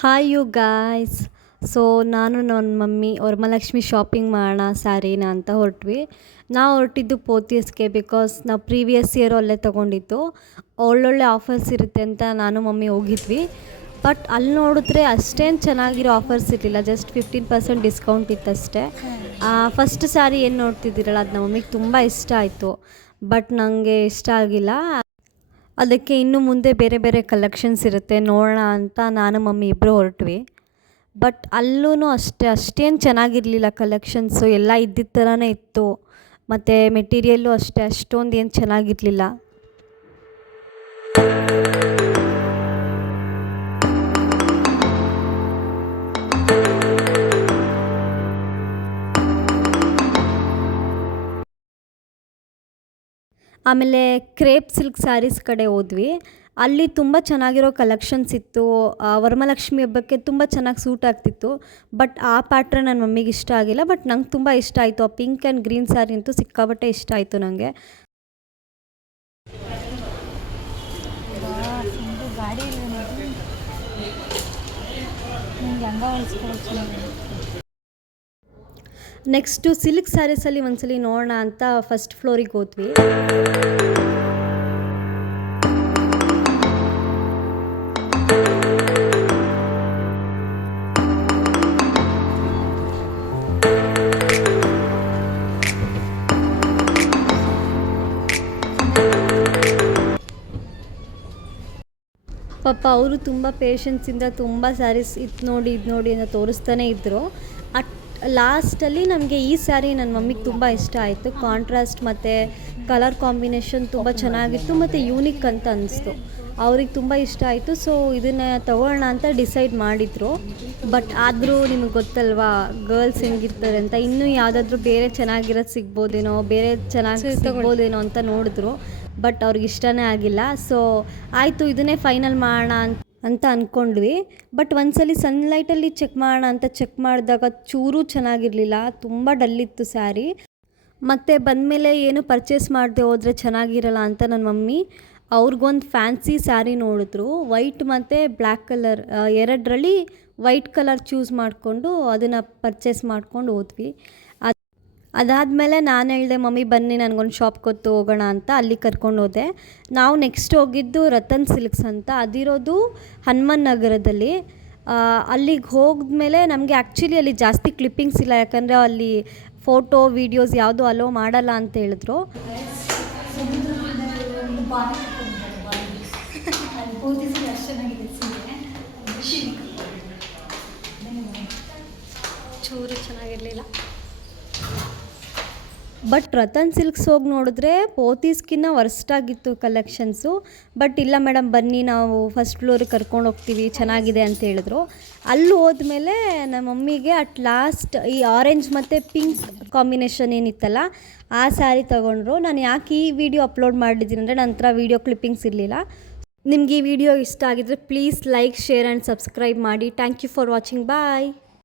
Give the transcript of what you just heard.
Hi you guys. So ನಾನು ನನ್ನ mummy Varamahalakshmi shopping ಮಾಡೋಣ ಸ್ಯಾರಿನ ಅಂತ ಹೊರಟ್ವಿ. ನಾವು ಹೊರಟಿದ್ದು ಪೋತಿಯಸ್ಗೆ, ಬಿಕಾಸ್ ನಾವು ಪ್ರೀವಿಯಸ್ ಇಯರ್ ಅಲ್ಲೇ ತೊಗೊಂಡಿದ್ದು. ಒಳ್ಳೊಳ್ಳೆ ಆಫರ್ಸ್ ಇರುತ್ತೆ ಅಂತ ನಾನು ಮಮ್ಮಿ ಹೋಗಿದ್ವಿ. ಬಟ್ ಅಲ್ಲಿ ನೋಡಿದ್ರೆ ಅಷ್ಟೇನು ಚೆನ್ನಾಗಿರೋ ಆಫರ್ಸ್ ಇರಲಿಲ್ಲ, ಜಸ್ಟ್ 15% ಡಿಸ್ಕೌಂಟ್ ಇತ್ತಷ್ಟೇ. ಫಸ್ಟ್ ಸ್ಯಾರಿ ಏನು ನೋಡ್ತಿದ್ದೀರಲ್ಲ, ಅದು ನಮ್ಮ ಮಮ್ಮಿಗೆ ತುಂಬ ಇಷ್ಟ ಆಯಿತು. ಬಟ್ ನನಗೆ ಇಷ್ಟ ಆಗಿಲ್ಲ. ಅದಕ್ಕೆ ಇನ್ನು ಮುಂದೆ ಬೇರೆ ಬೇರೆ ಕಲೆಕ್ಷನ್ಸ್ ಇರುತ್ತೆ ನೋಡೋಣ ಅಂತ ನಾನು ಮಮ್ಮಿ ಇಬ್ಬರು ಹೊರಟ್ವಿ. ಬಟ್ ಅಲ್ಲೂ ಅಷ್ಟೇನು ಚೆನ್ನಾಗಿರಲಿಲ್ಲ ಕಲೆಕ್ಷನ್ಸು, ಎಲ್ಲ ಇದ್ದಿದ್ದ ಥರನೇ ಇತ್ತು. ಮತ್ತು ಮೆಟೀರಿಯಲ್ಲು ಅಷ್ಟೇ ಅಷ್ಟೊಂದು ಏನು ಚೆನ್ನಾಗಿರಲಿಲ್ಲ. ಆಮೇಲೆ ಕ್ರೇಪ್ ಸಿಲ್ಕ್ ಸ್ಯಾರೀಸ್ ಕಡೆ ಹೋದ್ವಿ. ಅಲ್ಲಿ ತುಂಬ ಚೆನ್ನಾಗಿರೋ ಕಲೆಕ್ಷನ್ಸ್ ಇತ್ತು. ವರಮಹಾಲಕ್ಷ್ಮಿ ಹಬ್ಬಕ್ಕೆ ತುಂಬ ಚೆನ್ನಾಗಿ ಸೂಟ್ ಆಗ್ತಿತ್ತು. ಬಟ್ ಆ ಪ್ಯಾಟ್ರನ್ ನನ್ನ ಮಮ್ಮಿಗೆ ಇಷ್ಟ ಆಗಿಲ್ಲ. ಬಟ್ ನಂಗೆ ತುಂಬ ಇಷ್ಟ ಆಯಿತು. ಆ ಪಿಂಕ್ ಆ್ಯಂಡ್ ಗ್ರೀನ್ ಸ್ಯಾರಿ ಅಂತೂ ಸಿಕ್ಕಾಬಟ್ಟೆ ಇಷ್ಟ ಆಯಿತು ನನಗೆ. ನೆಕ್ಸ್ಟು ಸಿಲ್ಕ್ ಸ್ಯಾರೀಸಲ್ಲಿ ಒಂದ್ಸಲಿ ನೋಡೋಣ ಅಂತ ಫಸ್ಟ್ ಫ್ಲೋರಿಗೆ ಹೋದ್ವಿ. ಪಾಪ ಅವರು ತುಂಬ ಪೇಷನ್ಸಿಂದ ತುಂಬ ಸ್ಯಾರೀಸ್ ಇದು ನೋಡಿ ಅಂತ ತೋರಿಸ್ತಾನೆ ಇದ್ದರು. ಲಾಸ್ಟಲ್ಲಿ ನಮಗೆ ಈ ಸ್ಯಾರಿ ನನ್ನ ಮಮ್ಮಿಗೆ ತುಂಬ ಇಷ್ಟ ಆಯಿತು. ಕಾಂಟ್ರಾಸ್ಟ್ ಮತ್ತು ಕಲರ್ ಕಾಂಬಿನೇಷನ್ ತುಂಬ ಚೆನ್ನಾಗಿತ್ತು ಮತ್ತು ಯೂನಿಕ್ ಅಂತ ಅನ್ನಿಸ್ತು. ಅವ್ರಿಗೆ ತುಂಬ ಇಷ್ಟ ಆಯಿತು. ಸೊ ಇದನ್ನು ತಗೊಳ್ಳೋಣ ಅಂತ ಡಿಸೈಡ್ ಮಾಡಿದರು. ಬಟ್ ಆದರೂ ನಿಮಗೆ ಗೊತ್ತಲ್ವಾ ಗರ್ಲ್ಸ್ ಹೆಂಗಿರ್ತಾರೆ ಅಂತ, ಇನ್ನೂ ಯಾವುದಾದ್ರೂ ಬೇರೆ ಚೆನ್ನಾಗಿರೋದು ಸಿಗ್ಬೋದೇನೋ, ಬೇರೆ ಚೆನ್ನಾಗಿ ಸಿಗ್ಬೋದೇನೋ ಅಂತ ನೋಡಿದ್ರು. ಬಟ್ ಅವ್ರಿಗೆ ಇಷ್ಟನೇ ಆಗಿಲ್ಲ. ಸೊ ಆಯಿತು ಇದನ್ನೇ ಫೈನಲ್ ಮಾಡೋಣ ಅಂತ ಅಂದ್ಕೊಂಡ್ವಿ. ಬಟ್ ಒಂದ್ಸಲಿ ಸನ್ಲೈಟಲ್ಲಿ ಚೆಕ್ ಮಾಡೋಣ ಅಂತ ಚೆಕ್ ಮಾಡಿದಾಗ ಚೂರು ಚೆನ್ನಾಗಿರಲಿಲ್ಲ, ತುಂಬ ಡಲ್ಲಿತ್ತು ಸ್ಯಾರಿ. ಮತ್ತು ಬಂದಮೇಲೆ ಏನು ಪರ್ಚೇಸ್ ಮಾಡದೆ ಹೋದರೆ ಚೆನ್ನಾಗಿರಲ್ಲ ಅಂತ ನನ್ನ ಮಮ್ಮಿ ಅವ್ರಿಗೊಂದು ಫ್ಯಾನ್ಸಿ ಸ್ಯಾರಿ ನೋಡಿದ್ರು. ವೈಟ್ ಮತ್ತು ಬ್ಲ್ಯಾಕ್ ಕಲರ್ ಎರಡರಲ್ಲಿ ವೈಟ್ ಕಲರ್ ಚೂಸ್ ಮಾಡಿಕೊಂಡು ಅದನ್ನು ಪರ್ಚೇಸ್ ಮಾಡ್ಕೊಂಡು ಹೋದ್ವಿ. ಅದಾದಮೇಲೆ ನಾನು ಹೇಳಿದೆ ಮಮ್ಮಿ ಬನ್ನಿ ನನಗೊಂದು ಶಾಪ್ ಗೊತ್ತು ಹೋಗೋಣ ಅಂತ, ಅಲ್ಲಿ ಕರ್ಕೊಂಡು ಹೋದೆ. ನಾವು ನೆಕ್ಸ್ಟ್ ಹೋಗಿದ್ದು ರತನ್ ಸಿಲ್ಕ್ಸ್ ಅಂತ, ಅದಿರೋದು ಹನುಮನ್ ನಗರದಲ್ಲಿ. ಅಲ್ಲಿಗೆ ಹೋದ್ಮೇಲೆ ನಮಗೆ ಆ್ಯಕ್ಚುಲಿ ಅಲ್ಲಿ ಜಾಸ್ತಿ ಕ್ಲಿಪ್ಪಿಂಗ್ಸ್ ಇಲ್ಲ, ಯಾಕಂದರೆ ಅಲ್ಲಿ ಫೋಟೋ ವೀಡಿಯೋಸ್ ಯಾವುದು ಅಲೋ ಮಾಡಲ್ಲ ಅಂತ ಹೇಳಿದ್ರು. ಚೂರು ಚೆನ್ನಾಗಿರಲಿಲ್ಲ. ಬಟ್ ರತನ್ ಸಿಲ್ಕ್ಸ್ ಹೋಗಿ ನೋಡಿದ್ರೆ ಪೋತೀಸ್ಕಿನ್ನ ವರ್ಸ್ಟಾಗಿತ್ತು ಕಲೆಕ್ಷನ್ಸು. ಬಟ್ ಇಲ್ಲ ಮೇಡಮ್ ಬನ್ನಿ ನಾವು ಫಸ್ಟ್ ಫ್ಲೋರಿಗೆ ಕರ್ಕೊಂಡು ಹೋಗ್ತೀವಿ ಚೆನ್ನಾಗಿದೆ ಅಂತ ಹೇಳಿದ್ರು. ಅಲ್ಲಿ ಹೋದ್ಮೇಲೆ ನಮ್ಮ ಮಮ್ಮಿಗೆ ಅಟ್ ಲಾಸ್ಟ್ ಈ ಆರೆಂಜ್ ಮತ್ತು ಪಿಂಕ್ ಕಾಂಬಿನೇಷನ್ ಏನಿತ್ತಲ್ಲ ಆ ಸ್ಯಾರಿ ತೊಗೊಂಡ್ರು. ನಾನು ಯಾಕೆ ಈ ವಿಡಿಯೋ ಅಪ್ಲೋಡ್ ಮಾಡಿದ್ದೀನಿ ಅಂದರೆ ನನ್ನ ಹತ್ರ ವೀಡಿಯೋ ಕ್ಲಿಪ್ಪಿಂಗ್ಸ್ ಇರಲಿಲ್ಲ. ನಿಮ್ಗೆ ಈ ವಿಡಿಯೋ ಇಷ್ಟ ಆಗಿದ್ರೆ please like, share and subscribe ಮಾಡಿ. Thank you for watching. Bye.